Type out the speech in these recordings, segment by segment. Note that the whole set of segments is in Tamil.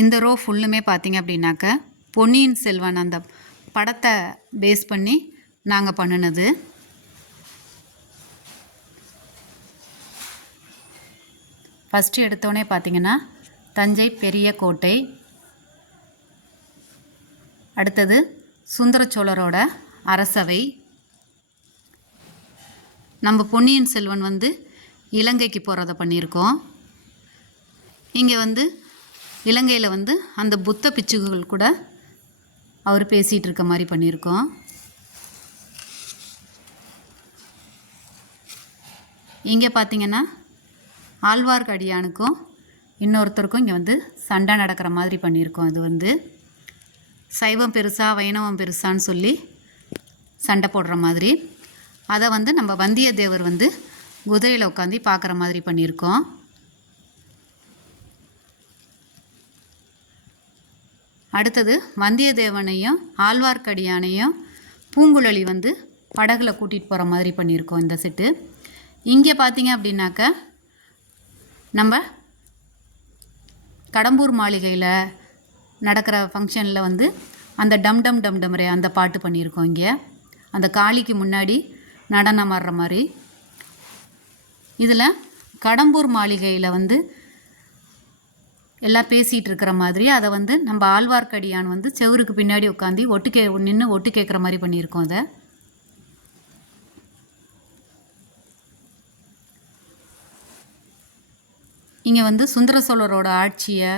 இந்த ரோ ஃபுல்லுமே பார்த்திங்க அப்படின்னாக்க பொன்னியின் செல்வன் அந்த படத்தை பேஸ் பண்ணி நாங்கள் பண்ணினது. ஃபஸ்ட்டு எடுத்தோடனே பார்த்திங்கன்னா தஞ்சை பெரிய கோட்டை, அடுத்தது சுந்தர சோழரோட அரசவை. நம்ம பொன்னியின் செல்வன் இலங்கைக்கு போகிறத பண்ணியிருக்கோம். இங்கே இலங்கையில் அந்த புத்த பிச்சுகள் கூட அவர் பேசிகிட்டு இருக்க மாதிரி பண்ணியிருக்கோம். இங்கே பார்த்திங்கன்னா ஆழ்வார்க்கடியானுக்கும் இன்னொருத்தருக்கும் இங்கே சண்டை நடக்கிற மாதிரி பண்ணியிருக்கோம். அது சைவம் பெருசா வைணவம் பெருசான்னு சொல்லி சண்டை போடுற மாதிரி. அதை நம்ம வந்தியத்தேவர் குதிரையில் உட்காந்து பார்க்குற மாதிரி பண்ணியிருக்கோம். அடுத்தது வந்தியத்தேவனையும் ஆழ்வார்க்கடியானையும் பூங்குழலி படகுல கூட்டிகிட்டு போகிற மாதிரி பண்ணியிருக்கோம் இந்த செட்டு. இங்கே பார்த்தீங்க அப்படின்னாக்க நம்ம கடம்பூர் மாளிகையில் நடக்கிற ஃபங்க்ஷனில் அந்த டம் டம் டம் டம்ரே அந்த பாட்டு பண்ணியிருக்கோம். இங்கே அந்த காளிக்கு முன்னாடி நடனம் ஆடுற மாதிரி. இதில் கடம்பூர் மாளிகையில் எல்லாம் பேசிகிட்டு இருக்கிற மாதிரி அதை நம்ம ஆழ்வார்க்கடியான் செவருக்கு பின்னாடி உட்காந்து நின்று ஒட்டு கேட்குற மாதிரி பண்ணியிருக்கோம். அதை இங்கே சுந்தர சோழரோட ஆட்சியை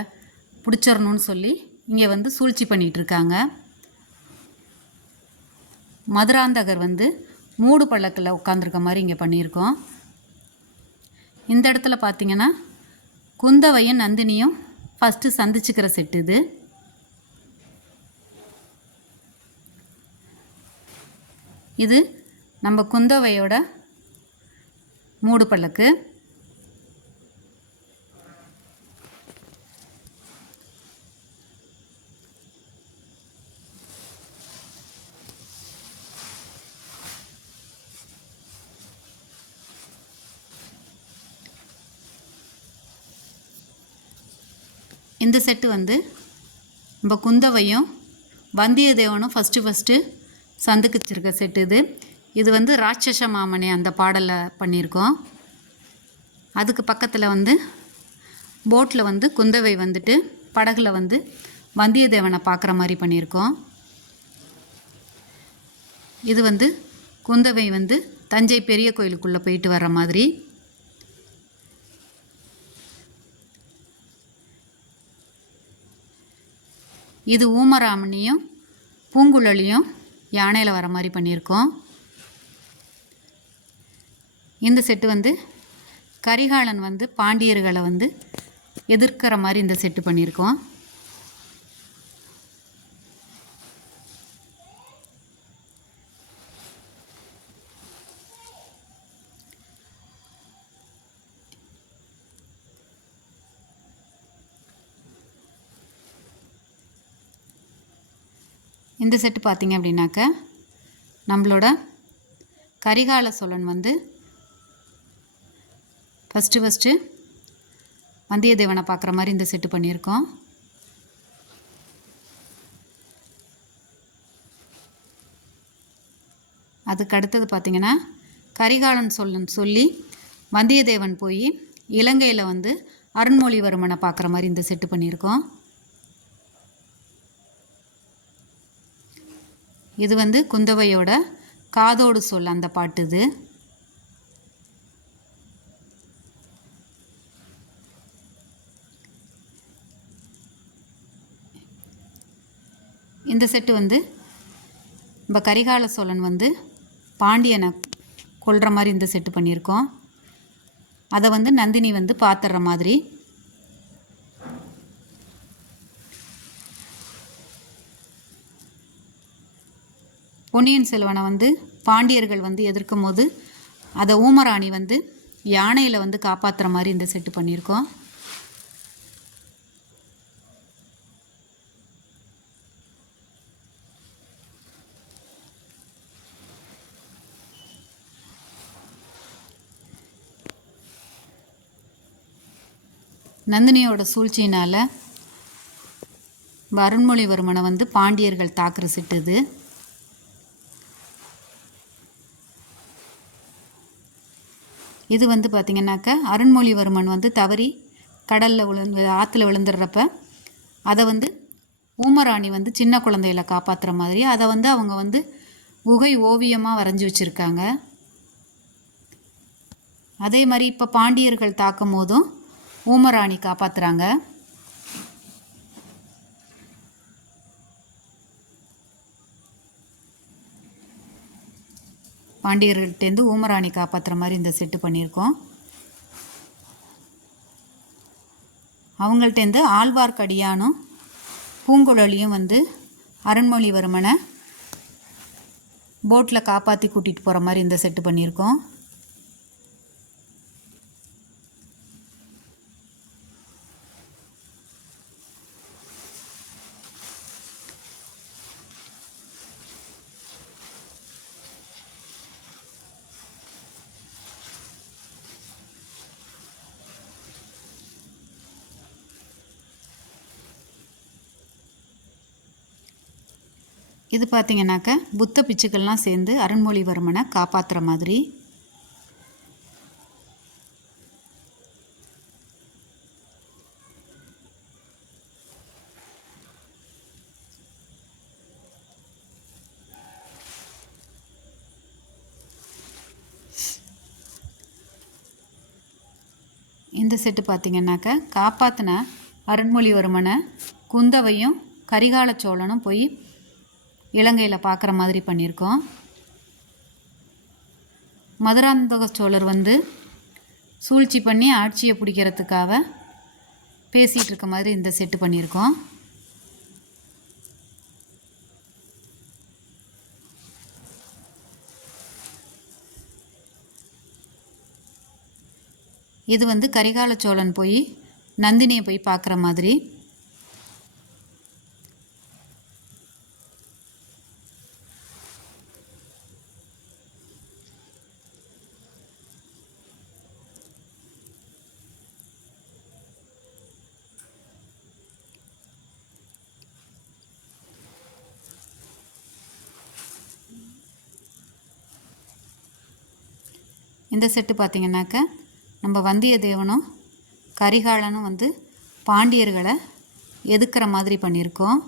பிடிச்சிடணும்னு சொல்லி இங்கே சூழ்ச்சி பண்ணிகிட்டு இருக்காங்க. மதுராந்தகர் மூடு பல்லக்கில் உட்காந்துருக்க மாதிரி இங்கே பண்ணியிருக்கோம். இந்த இடத்துல பார்த்திங்கன்னா குந்தவையும் நந்தினியும் ஃபஸ்ட்டு சந்திச்சுக்கிற செட்டு இது. இது நம்ம குந்தவையோட மூடு பல்லக்கு. இந்த செட்டு நம்ம குந்தவையும் வந்தியத்தேவனும் ஃபஸ்ட்டு சந்திச்சிருக்க செட்டு இது. இது ராட்சச மாமனே அந்த பாடலில் பண்ணியிருக்கோம். அதுக்கு பக்கத்தில் போட்டில் குந்தவை படகுல வந்தியத்தேவனை பார்க்குற மாதிரி பண்ணியிருக்கோம். இது குந்தவை தஞ்சை பெரிய கோயிலுக்குள்ளே போயிட்டு வர்ற மாதிரி. இது ஊமராமணியும் பூங்குழலியும் யானையில் வர மாதிரி பண்ணியிருக்கோம். இந்த செட்டு கரிகாலன் பாண்டியர்களை எதிர்க்கிற மாதிரி இந்த செட்டு பண்ணியிருக்கோம். இந்த செட்டு பார்த்திங்க அப்படின்னாக்க நம்மளோட கரிகால சோழன் ஃபஸ்ட்டு வந்தியத்தேவனை பார்க்குற மாதிரி இந்த செட்டு பண்ணியிருக்கோம். அதுக்கு அடுத்தது பார்த்திங்கன்னா கரிகாலன் சொல்லி வந்தியத்தேவன் போய் இலங்கையில் அருண்மொழிவர்மனை பார்க்குற மாதிரி இந்த செட்டு பண்ணியிருக்கோம். இது குந்தவையோட காதோடு சொல் அந்த பாட்டு இது. இந்த செட்டு நம்ம கரிகால சோழன் பாண்டியனை கொல்ற மாதிரி இந்த செட்டு பண்ணியிருக்கோம். அதை நந்தினி பார்த்துடுற மாதிரி. பொன்னியின் செல்வனை பாண்டியர்கள் எதிர்க்கும் போது அதை ஊமராணி யானையில் காப்பாற்றுற மாதிரி இந்த செட்டு பண்ணியிருக்கோம். நந்தினியோட சூழ்ச்சியினால் அருண்மொழிவர்மனை வந்து பாண்டியர்கள் தாக்குற செட்டு இது. இது வந்து பார்த்திங்கனாக்கா அருண்மொழிவர்மன் வந்து தவறி கடலில் ஆற்றுல விழுந்துடுறப்ப அதை வந்து ஊமராணி வந்து சின்ன குழந்தைகளை காப்பாற்றுற மாதிரி அதை வந்து அவங்க வந்து குகை ஓவியமாக வரைஞ்சி வச்சுருக்காங்க. அதே மாதிரி இப்போ பாண்டியர்கள் தாக்கும் போதும் ஊமராணி காப்பாற்றுறாங்க. பாண்டியர்கள்ட்டேருந்து ஊமராணி காப்பாற்றுற மாதிரி இந்த செட்டு பண்ணியிருக்கோம். அவங்கள்ட்டேருந்து ஆழ்வார்க்கடியானும் பூங்குழலியும் வந்து அருண்மொழிவர்மனை போட்டில் காப்பாற்றி கூட்டிகிட்டு போகிற மாதிரி இந்த செட்டு பண்ணியிருக்கோம். இது பார்த்திங்கனாக்கா புத்த பிச்சுக்கள்லாம் சேர்ந்து அருண்மொழிவர்மனை காப்பாற்றுற மாதிரி. இந்த செட்டு பார்த்திங்கனாக்கா காப்பாற்றின அருண்மொழிவர்மனை குந்தவையும் கரிகால சோழனும் போய் இலங்கையில் பார்க்குற மாதிரி பண்ணியிருக்கோம். மதுராந்தக சோழர் வந்து சூழ்ச்சி பண்ணி ஆட்சியை பிடிக்கிறதுக்காக பேசிகிட்டு இருக்க மாதிரி இந்த செட்டு பண்ணியிருக்கோம். இது வந்து கரிகால சோழன் போய் நந்தினியை போய் பார்க்குற மாதிரி. இந்த செட்டு பார்த்திங்கனாக்கா நம்ம வந்தியத்தேவனும் கரிகாலனும் வந்து பாண்டியர்களை எதுக்குற மாதிரி பண்ணியிருக்கோம்.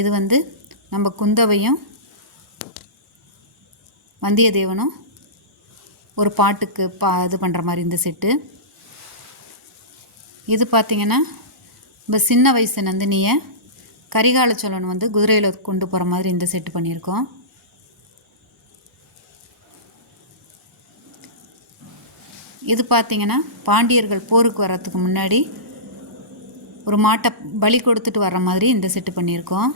இது வந்து நம்ம குந்தவையும் வந்தியத்தேவனும் ஒரு பாட்டுக்கு இது பண்ணுற மாதிரி இந்த செட்டு. இது பார்த்திங்கன்னா நம்ம சின்ன வயசு நந்தினியை கரிகால சோழன் வந்து குதிரையில் கொண்டு போகிற மாதிரி இந்த செட்டு பண்ணியிருக்கோம். இது பார்த்திங்கன்னா பாண்டியர்கள் போருக்கு வர்றதுக்கு முன்னாடி ஒரு மாட்டை பலி கொடுத்துட்டு வர்ற மாதிரி இந்த செட்டு பண்ணியிருக்கோம்.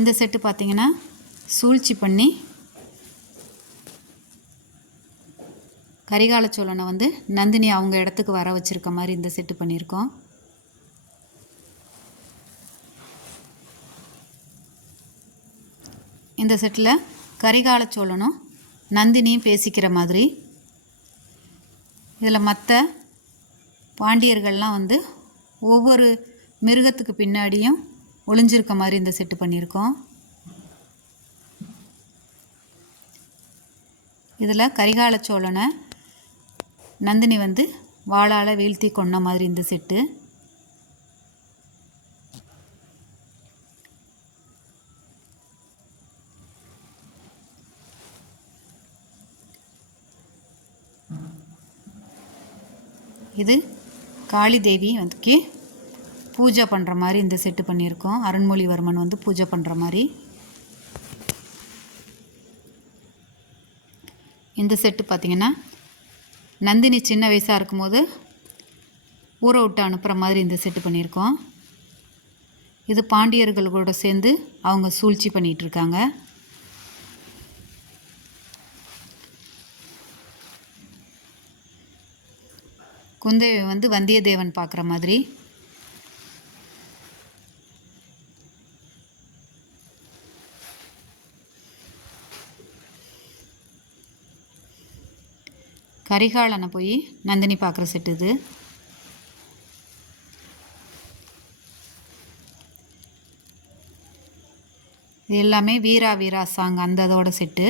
இந்த செட்டு பார்த்திங்கன்னா சூழ்ச்சி பண்ணி கரிகால சோழனை வந்து நந்தினி அவங்க இடத்துக்கு வர வச்சுருக்க மாதிரி இந்த செட்டு பண்ணியிருக்கோம். இந்த செட்டில் கரிகால சோழனும் நந்தினியும் பேசிக்கிற மாதிரி. இதில் மற்ற பாண்டியர்கள்லாம் வந்து ஒவ்வொரு மிருகத்துக்கு பின்னாடியும் ஒளிஞ்சிருக்க மாதிரி இந்த செட்டு பண்ணியிருக்கோம். இதில் கரிகால சோழனை நந்தினி வந்து வாளால் வீழ்த்தி கொண்ட மாதிரி இந்த செட்டு. இது காளி தேவி வந்து பூஜை பண்ணுற மாதிரி இந்த செட்டு பண்ணியிருக்கோம். அருண்மொழிவர்மன் வந்து பூஜை பண்ணுற மாதிரி இந்த செட்டு பார்த்திங்கன்னா நந்தினி சின்ன வயசாக இருக்கும்போது ஊரை விட்டு அனுப்புகிற மாதிரி இந்த செட்டு பண்ணியிருக்கோம். இது பாண்டியர்களோட சேர்ந்து அவங்க சூழ்ச்சி பண்ணிகிட்ருக்காங்க. குந்தவை வந்து வந்தியத்தேவன் பார்க்குற மாதிரி. கரிகாலனை போய் நந்தினி பார்க்குற செட்டு இது. இது எல்லாமே வீரா வீரா சாங் அந்த இதோட செட்டு.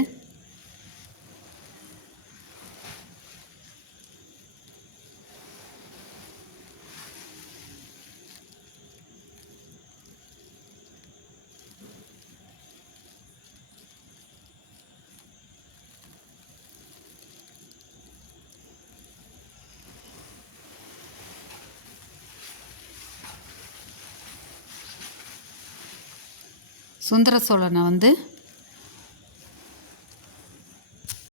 சுந்தர சோழனை வந்து